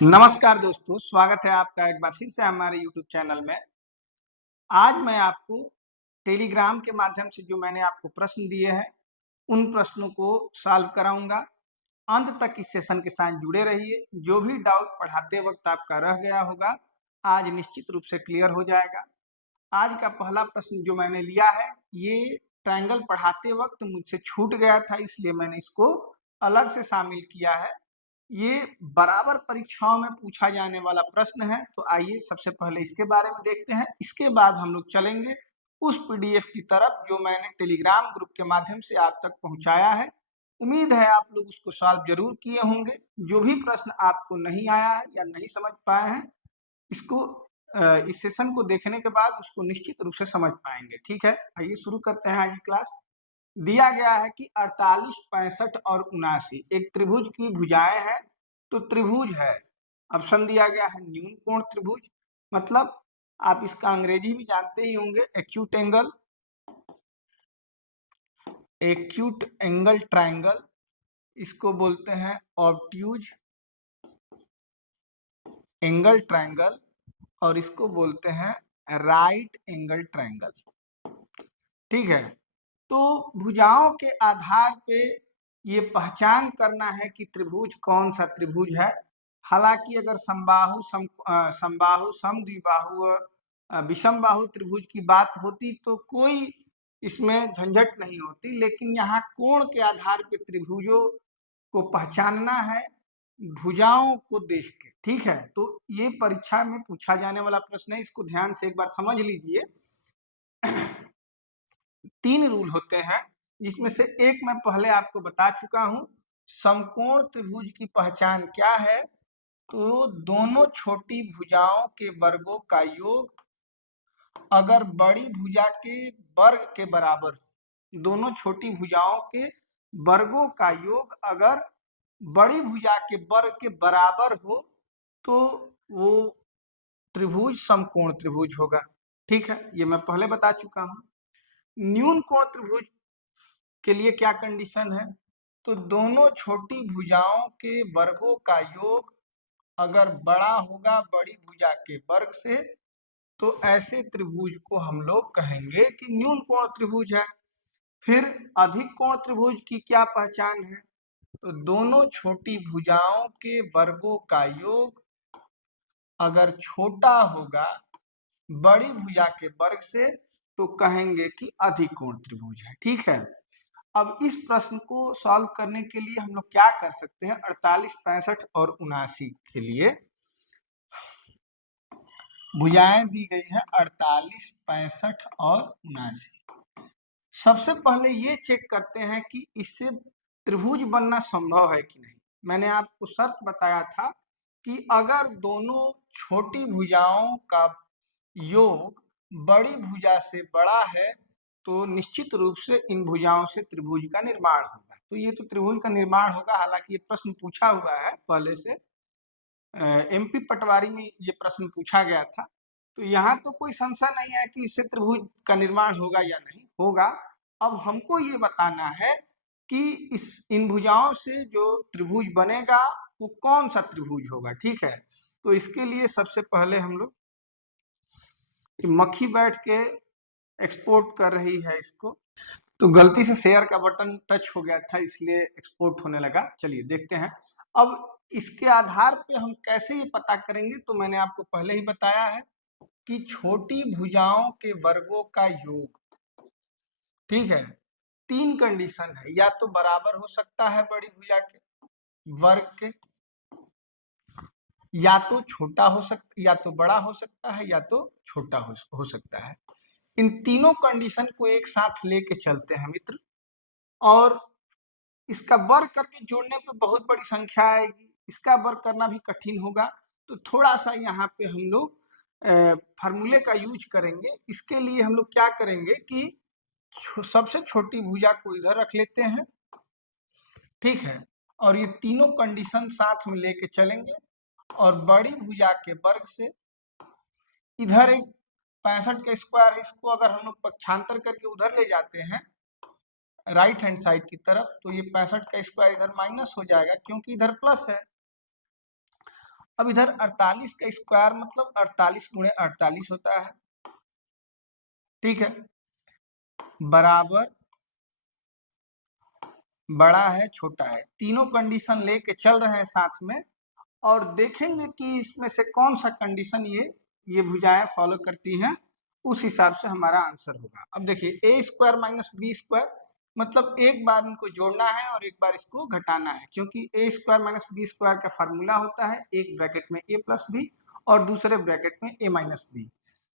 नमस्कार दोस्तों, स्वागत है आपका एक बार फिर से हमारे YouTube चैनल में। आज मैं आपको टेलीग्राम के माध्यम से जो मैंने आपको प्रश्न दिए हैं, उन प्रश्नों को सॉल्व कराऊँगा। अंत तक इस सेशन के साथ जुड़े रहिए। जो भी डाउट पढ़ाते वक़्त आपका रह गया होगा, आज निश्चित रूप से क्लियर हो जाएगा। आज का पहला प्रश्न जो मैंने लिया है, ये ट्रायंगल पढ़ाते वक़्त मुझसे छूट गया था, इसलिए मैंने इसको अलग से शामिल किया है। ये बराबर परीक्षाओं में पूछा जाने वाला प्रश्न है, तो आइए सबसे पहले इसके बारे में देखते हैं। इसके बाद हम लोग चलेंगे उस पीडीएफ की तरफ जो मैंने टेलीग्राम ग्रुप के माध्यम से आप तक पहुंचाया है। उम्मीद है आप लोग उसको सॉल्व जरूर किए होंगे। जो भी प्रश्न आपको नहीं आया है या नहीं समझ पाए हैं, इसको इस सेशन को देखने के बाद उसको निश्चित रूप से समझ पाएंगे। ठीक है, आइए शुरू करते हैं आज की क्लास। दिया गया है कि 48, 65 और 79 एक त्रिभुज की भुजाएं हैं। तो त्रिभुज है, ऑप्शन दिया गया है न्यून कोण त्रिभुज। मतलब आप इसका अंग्रेजी भी जानते ही होंगे, acute angle, acute angle triangle. इसको बोलते हैं ऑब्ट्यूज एंगल ट्रायंगल, और इसको बोलते हैं राइट एंगल ट्रायंगल। ठीक है, तो भुजाओं के आधार पे ये पहचान करना है कि त्रिभुज कौन सा त्रिभुज है। हालांकि अगर समबाहु समद्विबाहु और विषम बाहु त्रिभुज की बात होती तो कोई इसमें झंझट नहीं होती, लेकिन यहाँ कोण के आधार पे त्रिभुजों को पहचानना है भुजाओं को देख के। ठीक है, तो ये परीक्षा में पूछा जाने वाला प्रश्न है, इसको ध्यान से एक बार समझ लीजिए। 3 रूल होते हैं, जिसमें से एक मैं पहले आपको बता चुका हूं। समकोण त्रिभुज की पहचान क्या है? तो दोनों छोटी भुजाओं के वर्गों का योग अगर बड़ी भुजा के वर्ग के बराबर हो, दोनों छोटी भुजाओं के वर्गों का योग अगर बड़ी भुजा के वर्ग के बराबर हो तो वो त्रिभुज समकोण त्रिभुज होगा। ठीक है, ये मैं पहले बता चुका हूं। न्यून कोण त्रिभुज के लिए क्या कंडीशन है? तो दोनों छोटी भुजाओं के वर्गों का योग अगर बड़ा होगा बड़ी भुजा के वर्ग से, तो ऐसे त्रिभुज को हम लोग कहेंगे कि न्यून कोण त्रिभुज है। फिर अधिक कोण त्रिभुज की क्या पहचान है? तो दोनों छोटी भुजाओं के वर्गों का योग अगर छोटा होगा बड़ी भुजा के वर्ग से, तो कहेंगे कि अधिक कोण त्रिभुज है। ठीक है, अब इस प्रश्न को सॉल्व करने के लिए हम लोग क्या कर सकते हैं? 48, 65 और 79 के लिए भुजाएं दी गई है 48, 65 और 79। सबसे पहले ये चेक करते हैं कि इससे त्रिभुज बनना संभव है कि नहीं। मैंने आपको शर्त बताया था कि अगर दोनों छोटी भुजाओं का योग बड़ी भुजा से बड़ा है तो निश्चित रूप से इन भुजाओं से त्रिभुज का निर्माण होगा। तो ये तो त्रिभुज का निर्माण होगा। हालांकि ये प्रश्न पूछा हुआ है पहले से, एमपी पटवारी में ये प्रश्न पूछा गया था, तो यहाँ तो कोई संशय नहीं है कि इससे त्रिभुज का निर्माण होगा या नहीं होगा। अब हमको ये बताना है कि इन भुजाओं से जो त्रिभुज बनेगा वो कौन सा त्रिभुज होगा। ठीक है, तो इसके लिए सबसे पहले हम लोग, मक्खी बैठ के एक्सपोर्ट कर रही है इसको, तो गलती से शेयर का बटन टच हो गया था इसलिए एक्सपोर्ट होने लगा। चलिए देखते हैं। अब इसके आधार पे हम कैसे ये पता करेंगे? तो मैंने आपको पहले ही बताया है कि छोटी भुजाओं के वर्गों का योग, ठीक है, 3 कंडीशन है। या तो बराबर हो सकता है बड़ी भुजा के वर्ग के, या तो छोटा हो सकता, या तो बड़ा हो सकता है, या तो छोटा हो सकता है। इन तीनों कंडीशन को एक साथ लेके चलते हैं मित्र, और इसका वर्ग करके जोड़ने पे बहुत बड़ी संख्या आएगी, इसका वर्ग करना भी कठिन होगा। तो थोड़ा सा यहाँ पे हम लोग फार्मूले का यूज करेंगे। इसके लिए हम लोग क्या करेंगे कि सबसे छोटी भुजा को इधर रख लेते हैं। ठीक है, और ये तीनों कंडीशन साथ में लेके चलेंगे, और बड़ी भुजा के वर्ग से इधर एक 65 का स्क्वायर है, इसको अगर हम लोग पक्षांतर करके उधर ले जाते हैं राइट हैंड साइड की तरफ, तो ये 65 का स्क्वायर इधर माइनस हो जाएगा क्योंकि इधर प्लस है। अब इधर 48 का स्क्वायर मतलब 48 गुणे 48 होता है, ठीक है, बराबर बड़ा है छोटा है। तीनों कंडीशन लेके चल रहे हैं साथ में और देखेंगे कि इसमें से कौन सा कंडीशन ये भुजाएं फॉलो करती हैं, उस हिसाब से हमारा आंसर होगा। अब देखिए ए स्क्वायर माइनस बी स्क्वायर मतलब एक बार इनको जोड़ना है और एक बार इसको घटाना है, क्योंकि ए स्क्वायर माइनस बी स्क्वायर का फार्मूला होता है एक ब्रैकेट में ए प्लस बी और दूसरे ब्रैकेट में ए माइनस बी।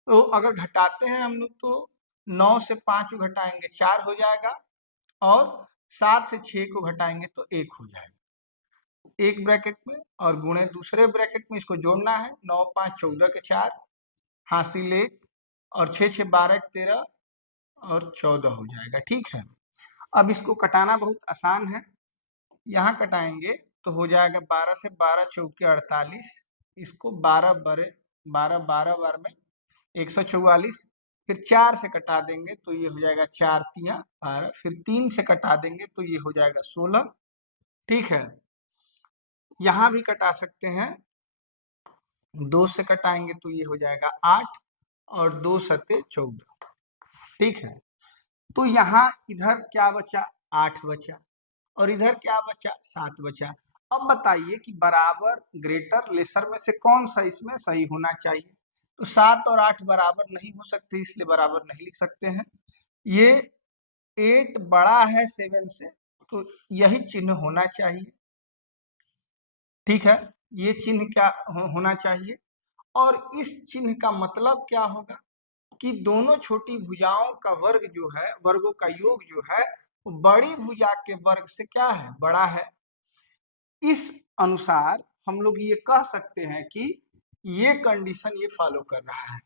तो अगर घटाते हैं हम लोग तो 9 से 5 घटाएंगे 4 हो जाएगा और 7 से 6 को घटाएंगे तो 1 हो जाएगा एक ब्रैकेट में, और गुणे दूसरे ब्रैकेट में इसको जोड़ना है 9 5 14 के 4 हासिल 1 और 6 6 12 13 और 14 हो जाएगा, ठीक है। अब इसको कटाना बहुत आसान है, यहाँ कटाएंगे तो हो जाएगा 12 से 12 चौके 48, इसको 12 बड़े 12 12 बार में 144, फिर 4 से कटा देंगे तो ये हो जाएगा 4 तिया 12, फिर 3 से कटा देंगे तो ये हो जाएगा 16, ठीक है। यहाँ भी कटा सकते हैं, 2 से कटाएंगे तो ये हो जाएगा 8 और 2 सते 14, ठीक है। तो यहाँ इधर क्या बचा 8 बचा और इधर क्या बचा 7 बचा। अब बताइए कि बराबर ग्रेटर लेसर में से कौन सा इसमें सही होना चाहिए। तो 7 और 8 बराबर नहीं हो सकते, इसलिए बराबर नहीं लिख सकते हैं। ये 8 बड़ा है 7 से तो यही चिन्ह होना चाहिए, ठीक है। ये चिन्ह क्या होना चाहिए और इस चिन्ह का मतलब क्या होगा कि दोनों छोटी भुजाओं का वर्ग जो है, वर्गों का योग जो है वो बड़ी भुजा के वर्ग से क्या है बड़ा है। इस अनुसार हम लोग ये कह सकते हैं कि ये कंडीशन ये फॉलो कर रहा है,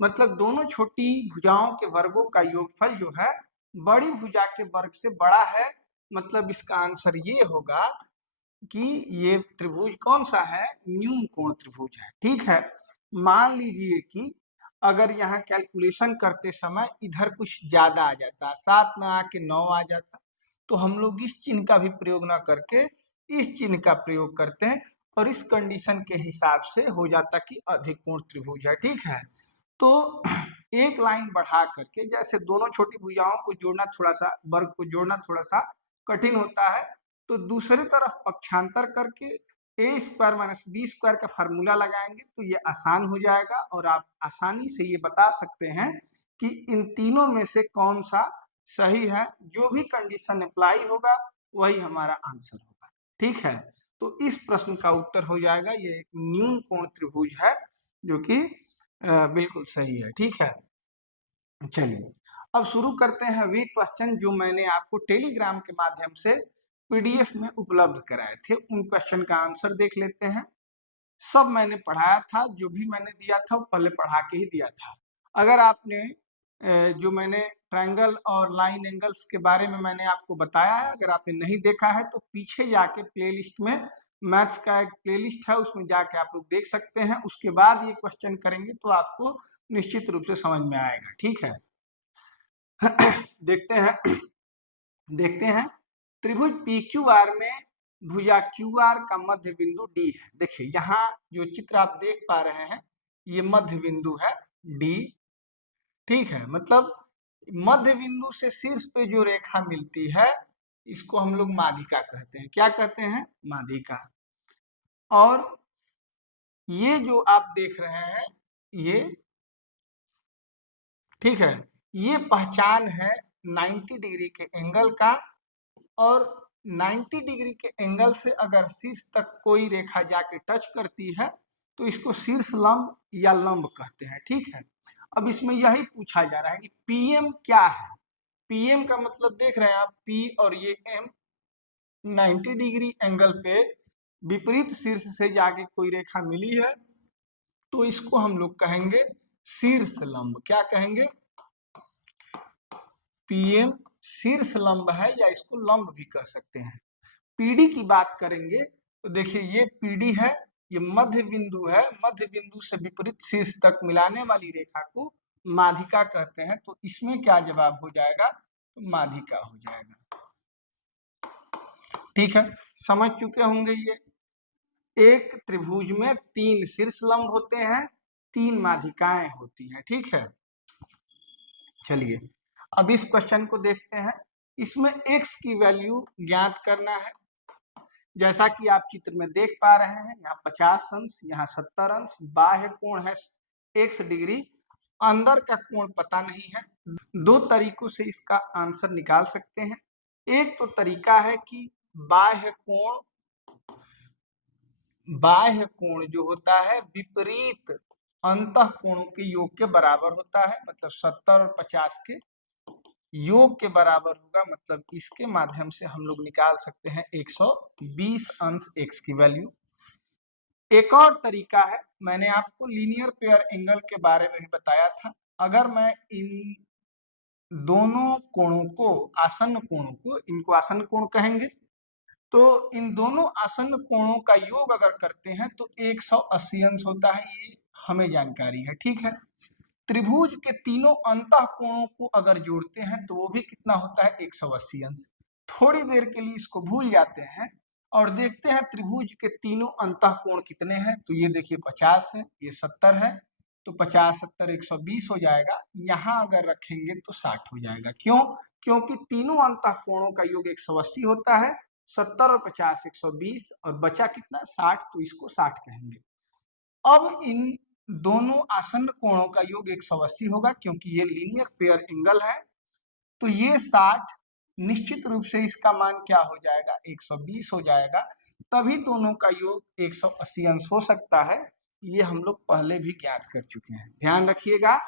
मतलब दोनों छोटी भुजाओं के वर्गों का योगफल जो है बड़ी भुजा के वर्ग से बड़ा है। मतलब इसका आंसर ये होगा कि ये त्रिभुज कौन सा है, न्यून कोण त्रिभुज है, ठीक है। मान लीजिए कि अगर यहाँ कैलकुलेशन करते समय इधर कुछ ज्यादा आ जाता, 7 ना आके 9 आ जाता, तो हम लोग इस चिन्ह का भी प्रयोग ना करके इस चिन्ह का प्रयोग करते हैं और इस कंडीशन के हिसाब से हो जाता कि अधिक कोण त्रिभुज है, ठीक है। तो एक लाइन बढ़ा करके, जैसे दोनों छोटी भुजाओं को जोड़ना थोड़ा सा, वर्ग को जोड़ना थोड़ा सा कठिन होता है, तो दूसरी तरफ पक्षांतर करके ए स्क्वायर माइनस बी स्क्वायर का फार्मूला लगाएंगे तो ये आसान हो जाएगा और आप आसानी से ये बता सकते हैं कि इन तीनों में से कौन सा सही है। जो भी कंडीशन अप्लाई होगा वही हमारा आंसर होगा, ठीक है। तो इस प्रश्न का उत्तर हो जाएगा ये एक न्यून कोण त्रिभुज है, जो कि बिल्कुल सही है, ठीक है। चलिए अब शुरू करते हैं वे क्वेश्चन जो मैंने आपको टेलीग्राम के माध्यम से पीडीएफ में उपलब्ध कराए थे, उन क्वेश्चन का आंसर देख लेते हैं। सब मैंने पढ़ाया था, जो भी मैंने दिया था वो पहले पढ़ा के ही दिया था। अगर आपने जो मैंने ट्रायंगल और लाइन एंगल्स के बारे में मैंने आपको बताया है, अगर आपने नहीं देखा है तो पीछे जाके प्लेलिस्ट में मैथ्स का एक प्लेलिस्ट है, उसमें जाके आप लोग देख सकते हैं। उसके बाद ये क्वेश्चन करेंगे तो आपको निश्चित रूप से समझ में आएगा, ठीक है। देखते हैं त्रिभुज पी क्यू आर में भुजा क्यू आर का मध्य बिंदु डी है। देखिए यहाँ जो चित्र आप देख पा रहे हैं ये मध्य बिंदु है डी, ठीक है। मतलब मध्य बिंदु से शीर्ष पे जो रेखा मिलती है इसको हम लोग माध्यिका कहते हैं। क्या कहते हैं, माध्यिका। और ये जो आप देख रहे हैं ये, ठीक है, ये पहचान है 90 डिग्री के एंगल का, और 90 डिग्री के एंगल से अगर शीर्ष तक कोई रेखा जाके टच करती है तो इसको शीर्ष लंब या लंब कहते हैं, ठीक है। अब इसमें यही पूछा जा रहा है कि पीएम क्या है। पीएम का मतलब देख रहे हैं आप, पी और ये एम, 90 डिग्री एंगल पे विपरीत शीर्ष से जाके कोई रेखा मिली है तो इसको हम लोग कहेंगे शीर्ष लंब। क्या कहेंगे, पीएम शीर्ष लंब है या इसको लंब भी कह सकते हैं। पीडी की बात करेंगे तो देखिए ये पीडी है, ये मध्य बिंदु है, मध्य बिंदु से विपरीत शीर्ष तक मिलाने वाली रेखा को माध्यिका कहते हैं। तो इसमें क्या जवाब हो जाएगा, तो माध्यिका हो जाएगा, ठीक है। समझ चुके होंगे ये। एक त्रिभुज में 3 शीर्ष लंब होते हैं, 3 माध्यिकाएं होती हैं, ठीक है। चलिए अब इस क्वेश्चन को देखते हैं। इसमें x की वैल्यू ज्ञात करना है। जैसा कि आप चित्र में देख पा रहे हैं, यहाँ 50 अंश, यहाँ 70 अंश, बाह्य कोण है x डिग्री, अंदर का कोण पता नहीं है। दो तरीकों से इसका आंसर निकाल सकते हैं। एक तो तरीका है कि बाह्य कोण जो होता है विपरीत अंतः कोणों के योग के बराबर होता है, मतलब 70 और 50 के योग के बराबर होगा, मतलब इसके माध्यम से हम लोग निकाल सकते हैं 120 अंश x की वैल्यू। एक और तरीका है, मैंने आपको लीनियर पेयर एंगल के बारे में भी बताया था। अगर मैं इन दोनों कोणों को, आसन्न कोणों को, इनको आसन्न कोण कहेंगे, तो इन दोनों आसन्न कोणों का योग अगर करते हैं तो 180 अंश होता है, ये हमें जानकारी है, ठीक है। त्रिभुज के तीनों अंतः कोणों को अगर जोड़ते हैं तो वो भी कितना होता है, 180 अंश। थोड़ी देर के लिए इसको भूल जाते हैं और देखते हैं त्रिभुज के तीनों अंतः कोण कितने हैं। तो ये देखिए 50 है, ये 70 है, तो 50 70 120 हो जाएगा। यहाँ अगर रखेंगे तो 60 हो जाएगा। क्यों? क्योंकि तीनों अंतः कोणों का योग 180 होता है, 70 और 50 120, और बचा कितना 60, तो इसको 60 कहेंगे। अब इन दोनों आसन्न कोणों का योग 180 होगा, क्योंकि ये लीनियर पेयर एंगल है, तो ये 60 निश्चित रूप से इसका मान क्या हो जाएगा, 120 हो जाएगा। तभी दोनों का योग 180 अंश हो सकता है। ये हम लोग पहले भी ज्ञात कर चुके हैं। ध्यान रखिएगा,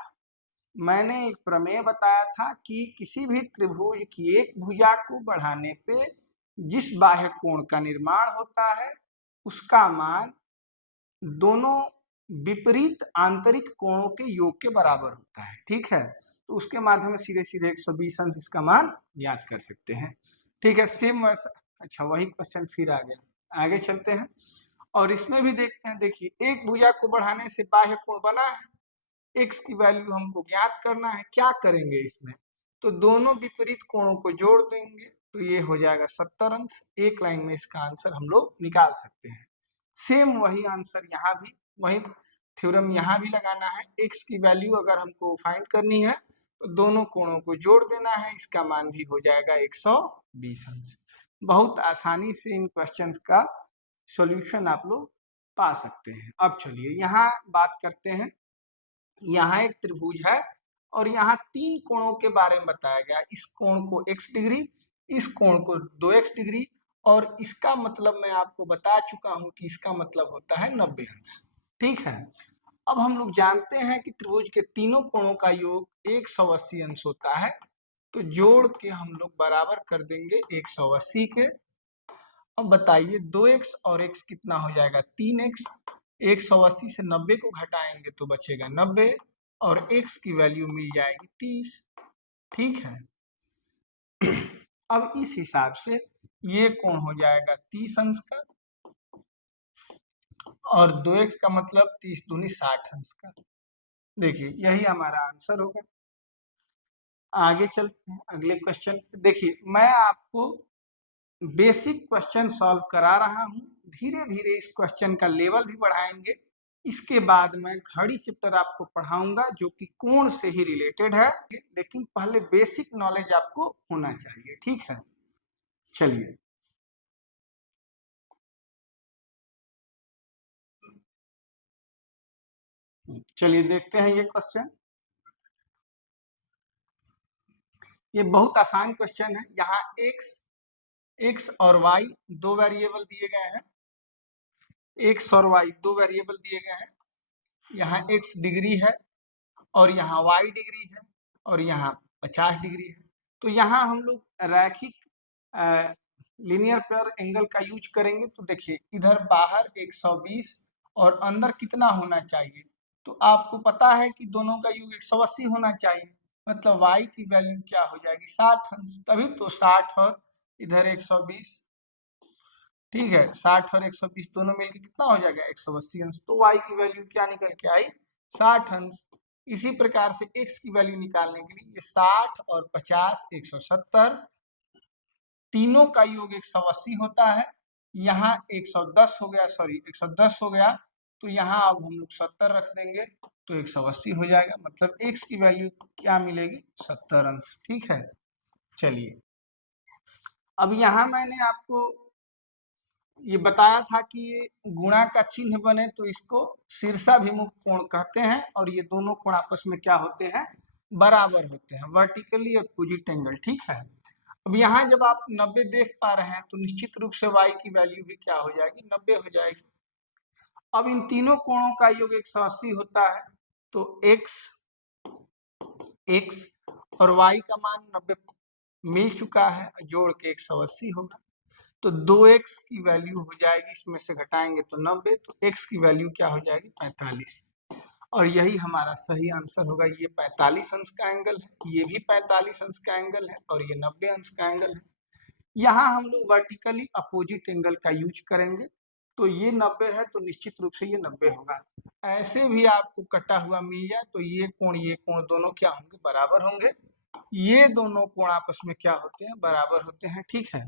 मैंने एक प्रमेय बताया था कि किसी भी त्रिभुज की एक भुजा को बढ़ाने पे जिस बाह्य कोण का निर्माण होता है उसका मान दोनों विपरीत आंतरिक कोणों के योग के बराबर होता है, ठीक है। तो उसके माध्यम से सीधे सीधे 120 अंश इसका मान ज्ञात कर सकते हैं, ठीक है। सेम अच्छा, वही क्वेश्चन फिर आ गया, आगे चलते हैं और इसमें भी देखते हैं। देखिए, एक भुजा को बढ़ाने से बाह्य कोण बना है, x की वैल्यू हमको ज्ञात करना है। क्या करेंगे इसमें, तो दोनों विपरीत कोणों को जोड़ देंगे, तो ये हो जाएगा 70 अंश। एक लाइन में इसका आंसर हम लोग निकाल सकते हैं। सेम वही आंसर यहाँ भी, वही थ्योरम यहाँ भी लगाना है। x की वैल्यू अगर हमको फाइंड करनी है तो दोनों कोणों को जोड़ देना है, इसका मान भी हो जाएगा 120 अंश। बहुत आसानी से इन क्वेश्चंस का सॉल्यूशन आप लोग पा सकते हैं। अब चलिए यहाँ बात करते हैं। यहाँ एक त्रिभुज है और यहाँ 3 कोणों के बारे में बताया गया। इस कोण को x डिग्री, इस कोण को 2x डिग्री, और इसका मतलब मैं आपको बता चुका हूं कि इसका मतलब होता है 90 अंश, ठीक है। अब हम लोग जानते हैं कि त्रिभुज के तीनों कोणों का योग 180 अंश होता है, तो जोड़ के हम लोग बराबर कर देंगे 180 के। अब बताइए 2x और x कितना हो जाएगा, 3x। 180 से 90 को घटाएंगे तो बचेगा 90, और x की वैल्यू मिल जाएगी 30, ठीक है। अब इस हिसाब से ये कोण हो जाएगा 30 अंश का, और 2x का मतलब 30 दूनी 60 अंश का। देखिए यही हमारा आंसर होगा। आगे चलते हैं अगले क्वेश्चन। देखिए, मैं आपको बेसिक क्वेश्चन सॉल्व करा रहा हूं, धीरे धीरे इस क्वेश्चन का लेवल भी बढ़ाएंगे। इसके बाद मैं घड़ी चैप्टर आपको पढ़ाऊंगा जो कि कोण से ही रिलेटेड है, लेकिन पहले बेसिक नॉलेज आपको होना चाहिए, ठीक है। चलिए देखते हैं ये क्वेश्चन। ये बहुत आसान क्वेश्चन है। यहाँ x और y दो वेरिएबल दिए गए हैं, x और y दो वेरिएबल दिए गए हैं। यहाँ x डिग्री है और यहाँ y डिग्री है और यहाँ 50 डिग्री है। तो यहाँ हम लोग रैखिक लीनियर पेयर एंगल का यूज करेंगे। तो देखिए, इधर बाहर 120 और अंदर कितना होना चाहिए, तो आपको पता है कि दोनों का योग 180 होना चाहिए, मतलब y की वैल्यू क्या हो जाएगी, 60 अंश। तभी तो 60 और इधर 120, ठीक है, 60 और 120 दोनों मिलकर कितना हो जाएगा, 180 अंश। तो y की वैल्यू क्या निकल के आई, 60 अंश। इसी प्रकार से x की वैल्यू निकालने के लिए ये 60 और 50 170, तीनों का योग 180 होता है। यहाँ 110 हो गया, सॉरी 110 हो गया, तो यहाँ अब हम लोग 70 रख देंगे तो 180 हो जाएगा, मतलब x की वैल्यू क्या मिलेगी, 70 अंश। ठीक है, चलिए अब यहाँ मैंने आपको ये बताया था कि ये गुणा का चिन्ह बने तो इसको शीर्षाभिमुख कोण कहते हैं, और ये दोनों कोण आपस में क्या होते हैं, बराबर होते हैं, वर्टिकली अपोजिट एंगल। ठीक है, अब यहाँ जब आप 90 देख पा रहे हैं तो निश्चित रूप से y की वैल्यू भी क्या हो जाएगी, 90 हो जाएगी। अब इन तीनों कोणों का योग 180 होता है, तो x और y का मान 90 मिल चुका है, जोड़ के 180 होगा, तो 2x की वैल्यू हो जाएगी, इसमें से घटाएंगे तो 90, तो x की वैल्यू क्या हो जाएगी, 45, और यही हमारा सही आंसर होगा। ये 45 अंश का एंगल है, ये भी 45 अंश का एंगल है, और ये 90 अंश का एंगल है। यहाँ हम लोग वर्टिकली अपोजिट एंगल का यूज करेंगे, तो ये 90 है तो निश्चित रूप से ये 90 होगा। ऐसे भी आपको कटा हुआ मिल जाए तो ये कोण दोनों क्या होंगे, बराबर होंगे। ये दोनों कोण आपस में क्या होते हैं, बराबर होते हैं। ठीक है,